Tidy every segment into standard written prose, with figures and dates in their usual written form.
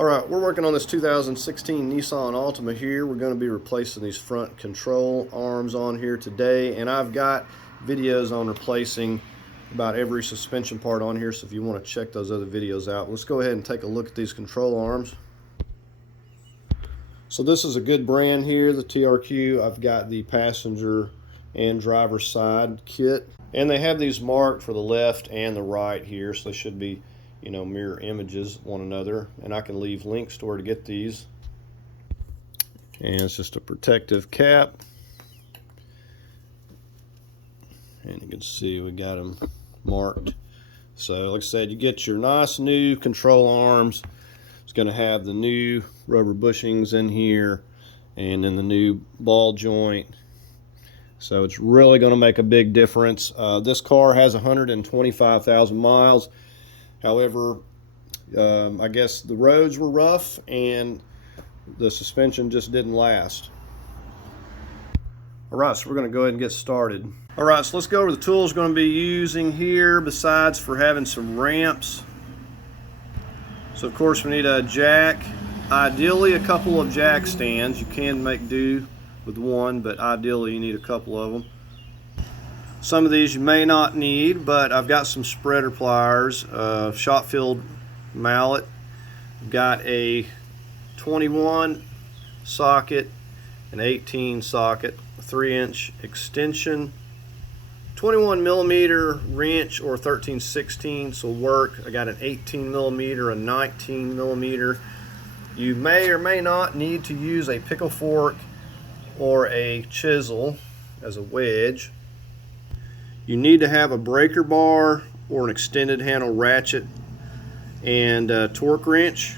Alright, we're working on this 2016 Nissan Altima here. We're going to be replacing these front control arms on here today, and I've got videos on replacing about every suspension part on here, so if you want to check those other videos out, let's go ahead and take a look at these control arms. So this is a good brand here, the TRQ. I've got the passenger and driver's side kit, and they have these marked for the left and the right here, so they should be, you know, mirror images one another, and I can leave links to where to get these. And it's just a protective cap, and you can see we got them marked. So like I said, you get your nice new control arms. It's going to have the new rubber bushings in here and then the new ball joint, so it's really going to make a big difference. This car has 125,000 miles. However, I guess the roads were rough and the suspension just didn't last. Alright, so we're going to go ahead and get started. Alright, so let's go over the tools we're going to be using here besides for having some ramps. So of course we need a jack, ideally a couple of jack stands. You can make do with one, but ideally you need a couple of them. Some of these you may not need, but I've got some spreader pliers, shot filled mallet. I've got a 21 socket, an 18 socket, a 3-inch extension, 21 millimeter wrench or 13/16 will work. I got an 18 millimeter, a 19 millimeter. You may or may not need to use a pickle fork or a chisel as a wedge. You need to have a breaker bar or an extended handle ratchet and a torque wrench.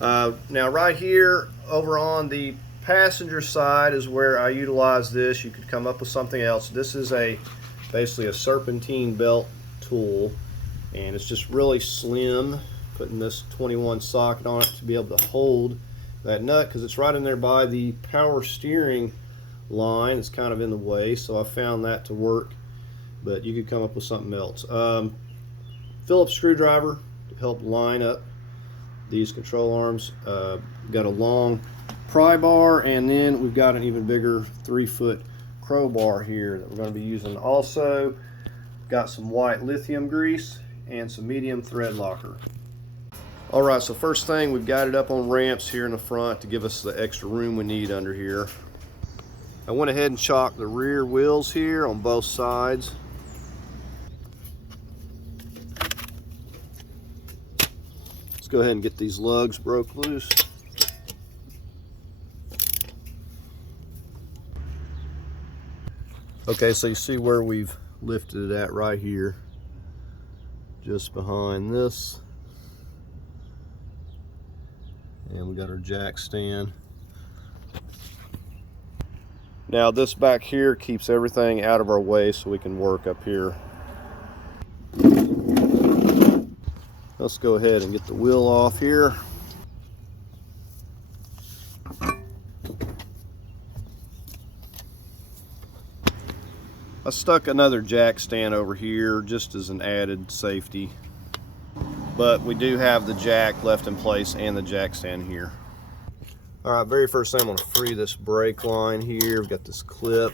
Now right here over on the passenger side is where I utilize this. You could come up with something else. This is basically a serpentine belt tool, and it's just really slim, putting this 21 socket on it to be able to hold that nut, because it's right in there by the power steering line. It's kind of in the way, so I found that to work, but you could come up with something else. Phillips screwdriver to help line up these control arms. Got a long pry bar, and then we've got an even bigger 3-foot crowbar here that we're going to be using. Also got some white lithium grease and some medium thread locker. Alright, so first thing, we've got it up on ramps here in the front to give us the extra room we need under here. I went ahead and chalked the rear wheels here on both sides. Let's go ahead and get these lugs broke loose. Okay, so you see where we've lifted it at right here, just behind this. And we got our jack stand. Now this back here keeps everything out of our way so we can work up here. Let's go ahead and get the wheel off here. I stuck another jack stand over here just as an added safety, but we do have the jack left in place and the jack stand here. All right, very first thing, I'm going to free this brake line here. We've got this clip.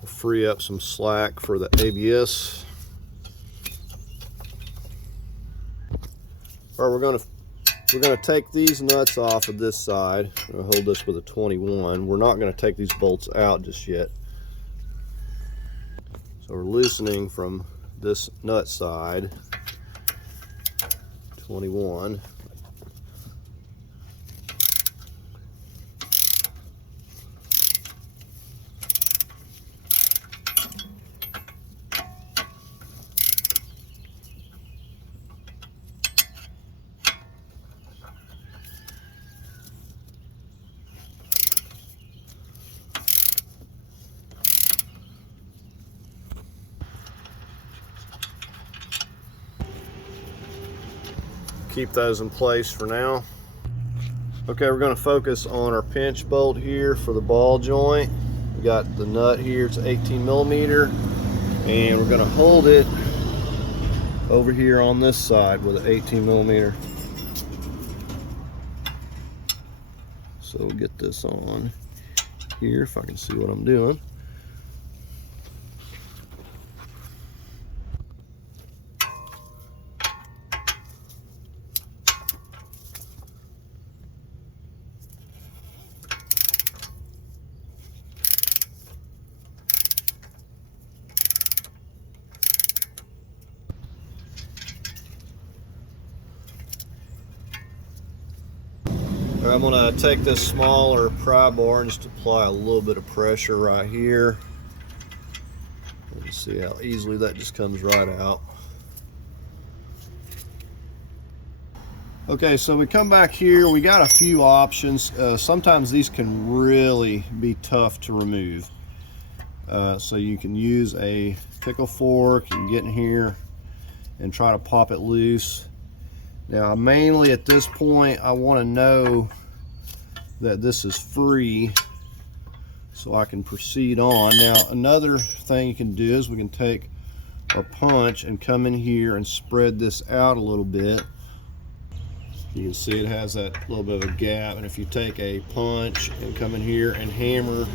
We'll free up some slack for the ABS. All right, we're going to take these nuts off of this side. I'm going to hold this with a 21. We're not going to take these bolts out just yet. So we're loosening from this nut side, 21. Keep those in place for now. Okay, we're going to focus on our pinch bolt here for the ball joint. We got the nut here, it's 18 millimeter, and we're going to hold it over here on this side with an 18 millimeter. So we'll get this on here if I can see what I'm doing. I'm going to take this smaller pry bar and just apply a little bit of pressure right here. You see how easily that just comes right out. Okay, so we come back here. We got a few options. Sometimes these can really be tough to remove. So you can use a pickle fork and get in here and try to pop it loose. Now, mainly at this point, I want to know that this is free so I can proceed on. Now, another thing you can do is we can take our punch and come in here and spread this out a little bit. You can see it has that little bit of a gap, and if you take a punch and come in here and hammer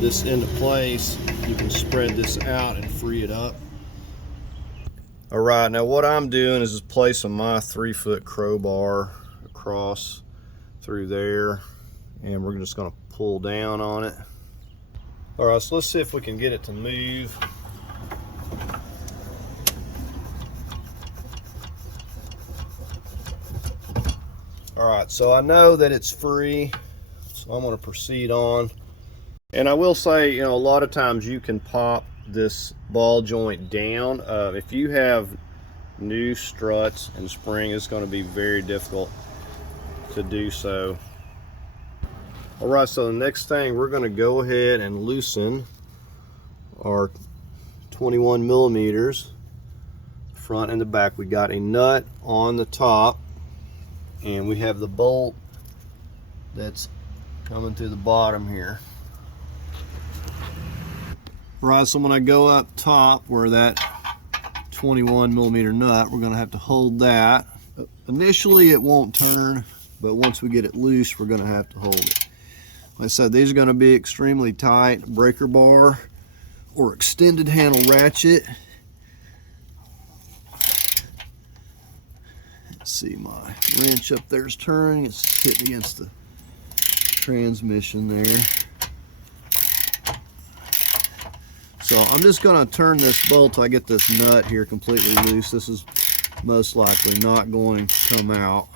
this into place, you can spread this out and free it up. All right, now what I'm doing is just placing my 3-foot crowbar across through there, and we're just going to pull down on it. All right, so let's see if we can get it to move. All right, so I know that it's free, so I'm going to proceed on. And I will say, you know, a lot of times you can pop this ball joint down. If you have new struts and spring, it's going to be very difficult to do so. All right, so the next thing, we're going to go ahead and loosen our 21 millimeters front and the back. We got a nut on the top, and we have the bolt that's coming through the bottom here. Right, so when I go up top where that 21 millimeter nut, we're going to have to hold that. Initially it won't turn, but once we get it loose, we're going to have to hold it. Like I said, these are going to be extremely tight. Breaker bar or extended handle ratchet. Let's see, my wrench up there is turning. It's hitting against the transmission there. So I'm just going to turn this bolt till I get this nut here completely loose. This is most likely not going to come out.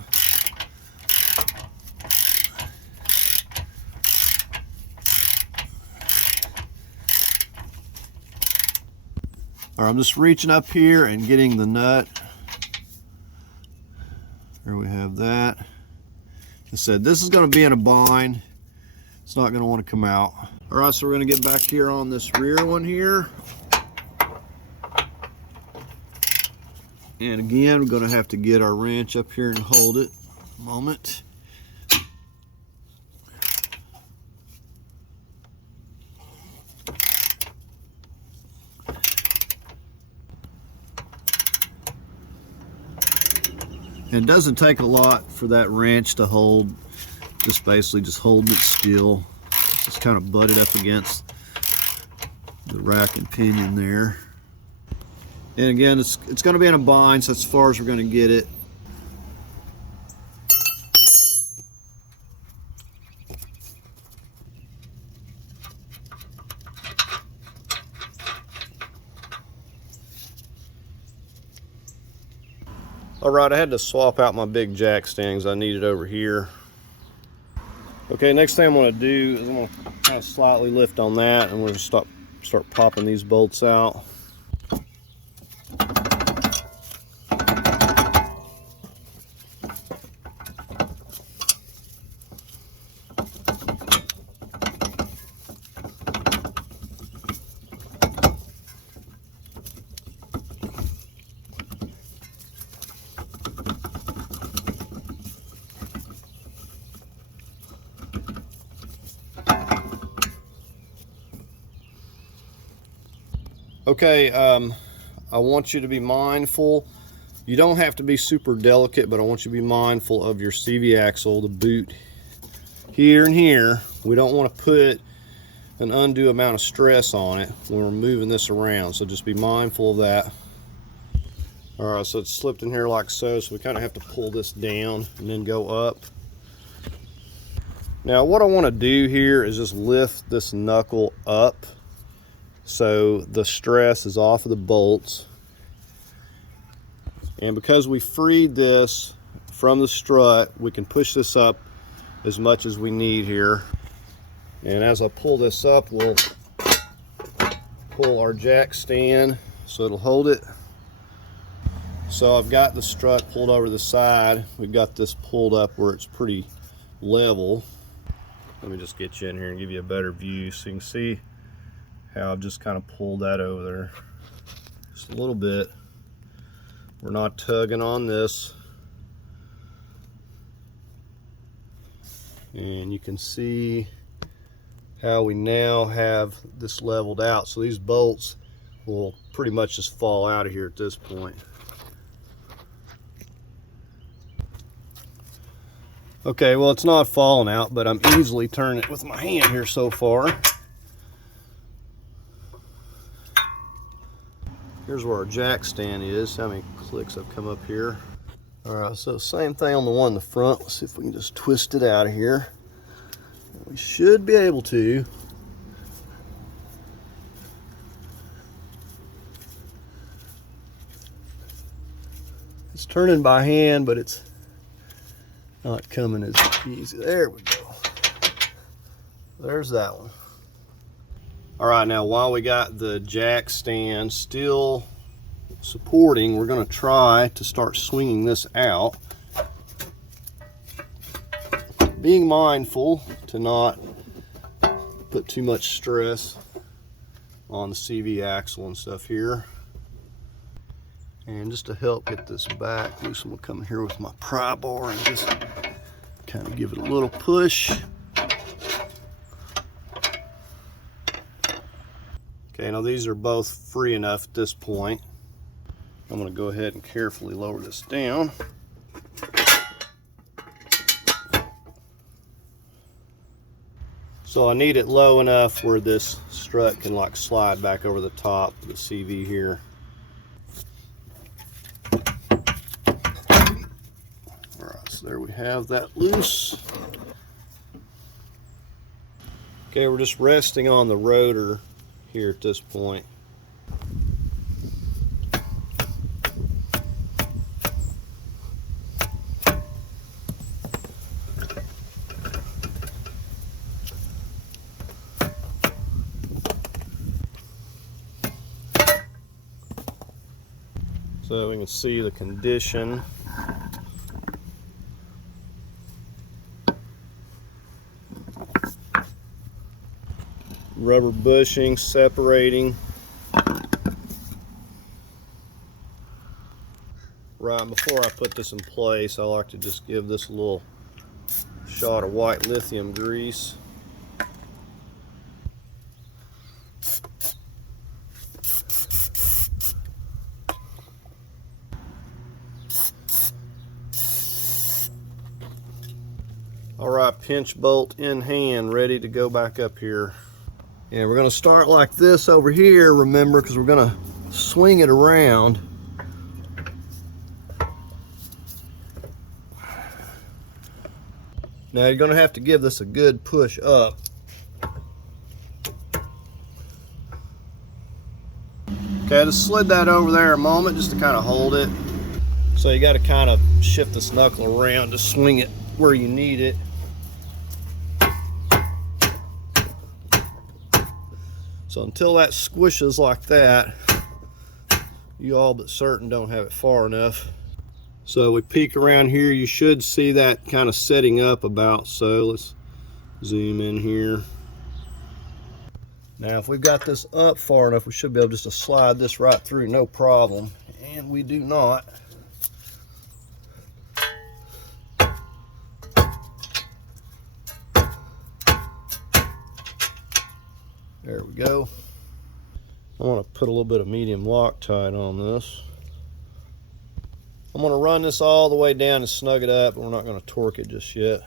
All right, I'm just reaching up here and getting the nut. There we have that. Like I said, this is going to be in a bind. It's not going to want to come out. All right, so we're going to get back here on this rear one here. And again, we're going to have to get our wrench up here and hold it a moment. And it doesn't take a lot for that wrench to hold, just basically just holding it still. Just kind of butted up against the rack and pinion there. And again, it's going to be in a bind, so that's as far as we're going to get it. All right, I had to swap out my big jack stands I needed over here. Okay, next thing I'm going to do is I'm going to kind of slightly lift on that, and we're going to start popping these bolts out. Okay, I want you to be mindful. You don't have to be super delicate, but I want you to be mindful of your CV axle, the boot here and here. We don't want to put an undue amount of stress on it when we're moving this around, so just be mindful of that. All right, so it's slipped in here like so we kind of have to pull this down and then go up. Now what I want to do here is just lift this knuckle up so the stress is off of the bolts. And because we freed this from the strut, we can push this up as much as we need here. And as I pull this up, we'll pull our jack stand so it'll hold it. So I've got the strut pulled over the side. We've got this pulled up where it's pretty level. Let me just get you in here and give you a better view so you can see how I've just kind of pulled that over there. Just a little bit. We're not tugging on this. And you can see how we now have this leveled out. So these bolts will pretty much just fall out of here at this point. Okay, well, it's not falling out, but I'm easily turning it with my hand here so far. Here's where our jack stand is. How many clicks have come up here? All right, so same thing on the one in the front. Let's see if we can just twist it out of here. We should be able to. It's turning by hand, but it's not coming as easy. There we go. There's that one. All right, now while we got the jack stand still supporting, we're going to try to start swinging this out. Being mindful to not put too much stress on the CV axle and stuff here. And just to help get this back loose, I'm going to come here with my pry bar and just kind of give it a little push. Okay, now these are both free enough at this point. I'm going to go ahead and carefully lower this down. So I need it low enough where this strut can like slide back over the top of the CV here. All right, so there we have that loose. Okay, we're just resting on the rotor here at this point. So we can see the condition. Rubber bushing separating. Right before I put this in place, I like to just give this a little shot of white lithium grease. All right, pinch bolt in hand, ready to go back up here. And we're going to start like this over here, remember, because we're going to swing it around. Now you're going to have to give this a good push up. Okay, I just slid that over there a moment just to kind of hold it. So you got to kind of shift this knuckle around to swing it where you need it. So until that squishes like that, you all but certain don't have it far enough. So we peek around here, you should see that kind of setting up about so. Let's zoom in here. Now if we've got this up far enough, we should be able just to slide this right through, no problem. And we do not. There we go. I want to put a little bit of medium Loctite on this. I'm going to run this all the way down and snug it up, but we're not going to torque it just yet.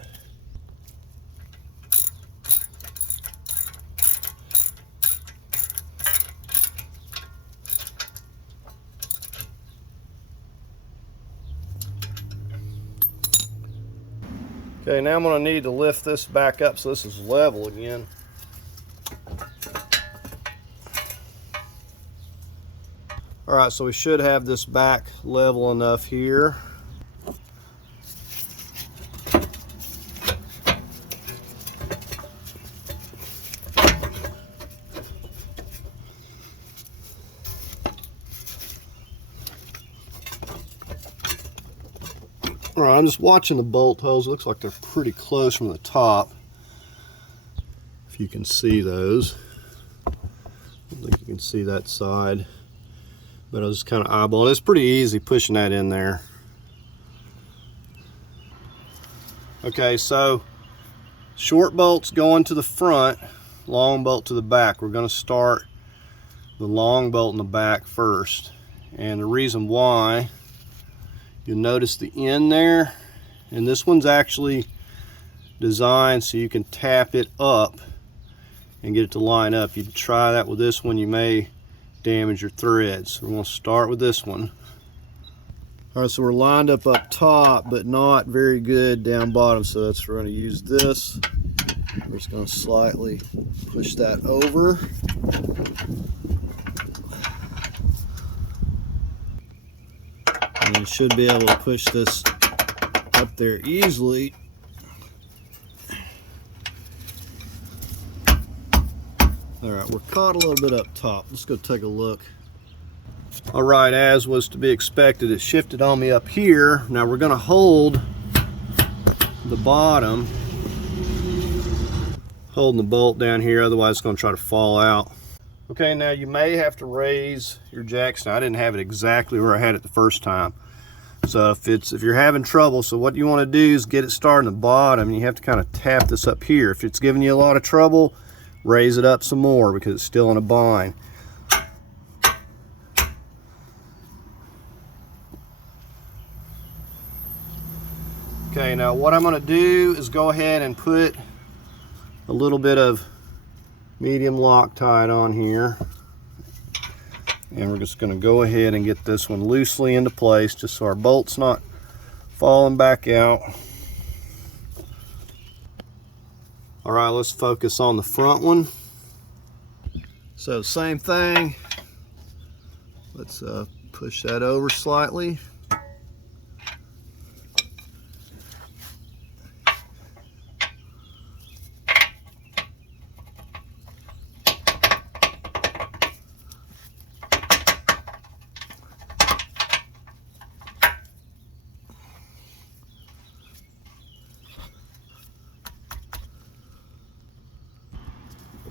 Okay, now I'm going to need to lift this back up so this is level again. Alright, so we should have this back level enough here. Alright, I'm just watching the bolt holes. It looks like they're pretty close from the top. If you can see those. I don't think you can see that side. But I was just kind of eyeballing. It's pretty easy pushing that in there. Okay, so short bolts going to the front, long bolt to the back. We're going to start the long bolt in the back first. And the reason why, you'll notice the end there, and this one's actually designed so you can tap it up and get it to line up. If you try that with this one, you may damage your threads. So we're going to start with this one. Alright, so we're lined up top, but not very good down bottom, so that's we're going to use this. We're just going to slightly push that over. And you should be able to push this up there easily. Alright, we're caught a little bit up top. Let's go take a look. Alright, as was to be expected, it shifted on me up here. Now we're going to hold the bottom, holding the bolt down here, otherwise it's going to try to fall out. Okay, now you may have to raise your jacks. Now I didn't have it exactly where I had it the first time. So if you're having trouble, so what you want to do is get it started in the bottom, and you have to kind of tap this up here. If it's giving you a lot of trouble, raise it up some more because it's still in a bind. Okay, now what I'm going to do is go ahead and put a little bit of medium Loctite on here, and we're just going to go ahead and get this one loosely into place just so our bolt's not falling back out. Alright, let's focus on the front one. So same thing, let's push that over slightly.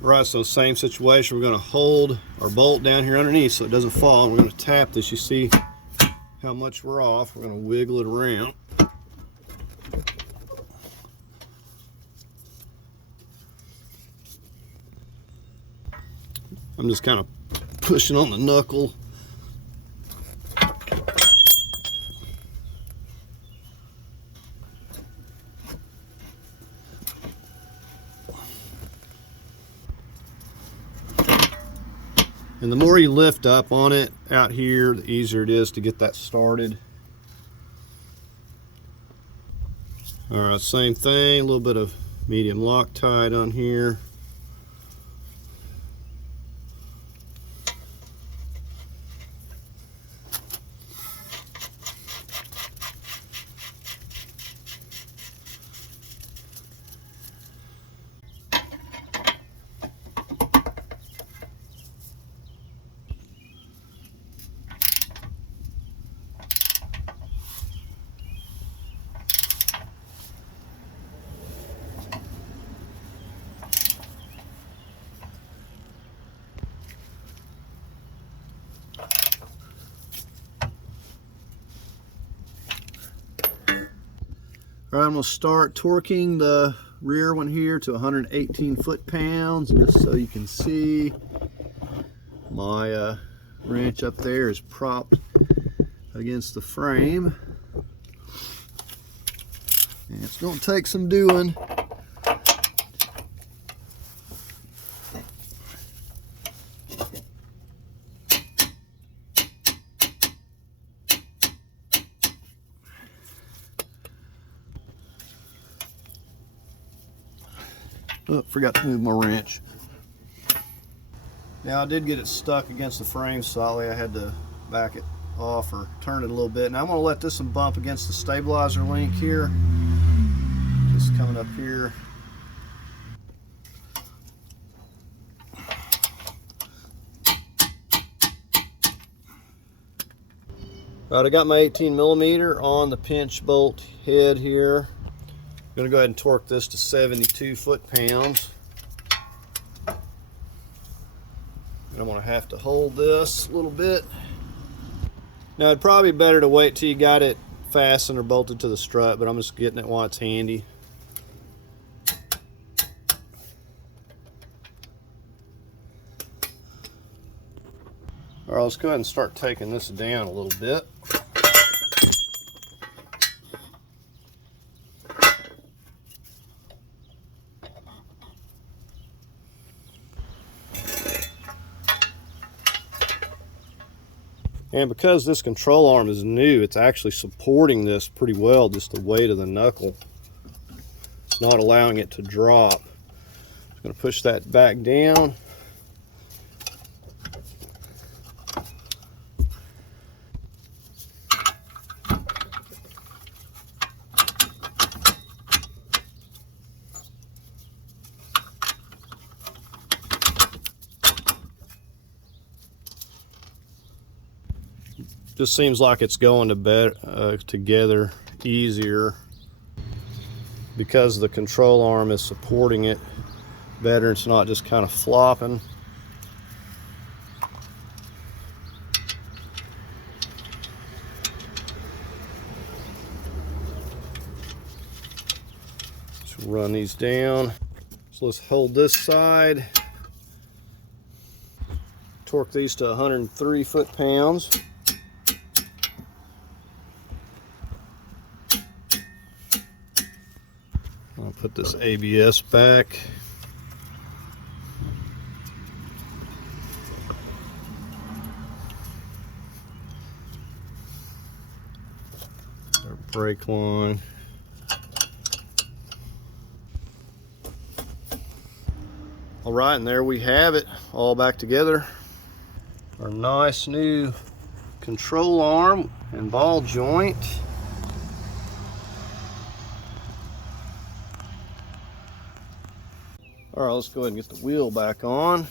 Right, so same situation. We're going to hold our bolt down here underneath so it doesn't fall. We're going to tap this. You see how much we're off. We're going to wiggle it around. I'm just kind of pushing on the knuckle. And the more you lift up on it out here, the easier it is to get that started. Alright, same thing, a little bit of medium Loctite on here. All right, I'm going to start torquing the rear one here to 118 foot-pounds, just so you can see My wrench up there is propped against the frame, and it's going to take some doing. Oh, forgot to move my wrench. Now I did get it stuck against the frame solidly. I had to back it off or turn it a little bit. Now I'm going to let this one bump against the stabilizer link here. Just coming up here. Alright, I got my 18mm on the pinch bolt head here. I'm going to go ahead and torque this to 72 foot-pounds. And I'm going to have to hold this a little bit. Now it'd probably be better to wait till you got it fastened or bolted to the strut, but I'm just getting it while it's handy. Alright, let's go ahead and start taking this down a little bit. And because this control arm is new, it's actually supporting this pretty well, just the weight of the knuckle. It's not allowing it to drop. I'm going to push that back down. Just seems like it's going to together easier because the control arm is supporting it better. It's not just kind of flopping. Let's run these down. So let's hold this side. Torque these to 103 foot-pounds. I'll put this ABS back. Our brake line. All right, and there we have it, all back together. Our nice new control arm and ball joint. All right, let's go ahead and get the wheel back on.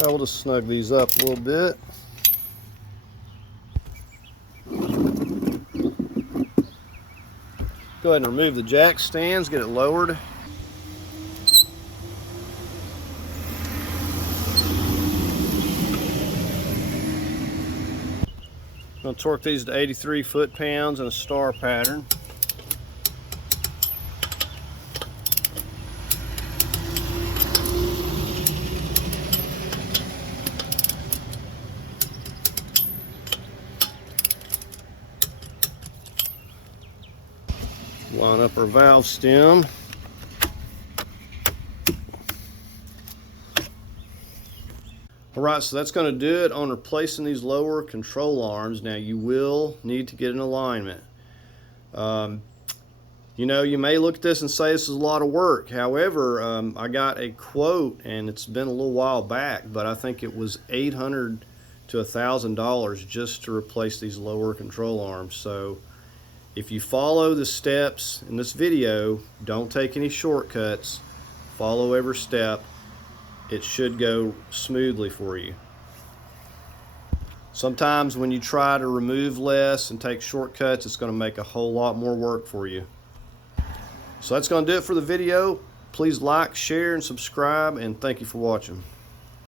We'll just snug these up a little bit. Go ahead and remove the jack stands, get it lowered. I'm going to torque these to 83 foot-pounds in a star pattern. Line up our valve stem. Alright, so that's going to do it on replacing these lower control arms. Now you will need to get an alignment. You know, you may look at this and say this is a lot of work. However, I got a quote, and it's been a little while back, but I think it was $800 to $1,000 just to replace these lower control arms. So if you follow the steps in this video, don't take any shortcuts, follow every step, it should go smoothly for you. Sometimes when you try to remove less and take shortcuts, it's going to make a whole lot more work for you. So that's going to do it for the video. Please like, share, and subscribe, and thank you for watching.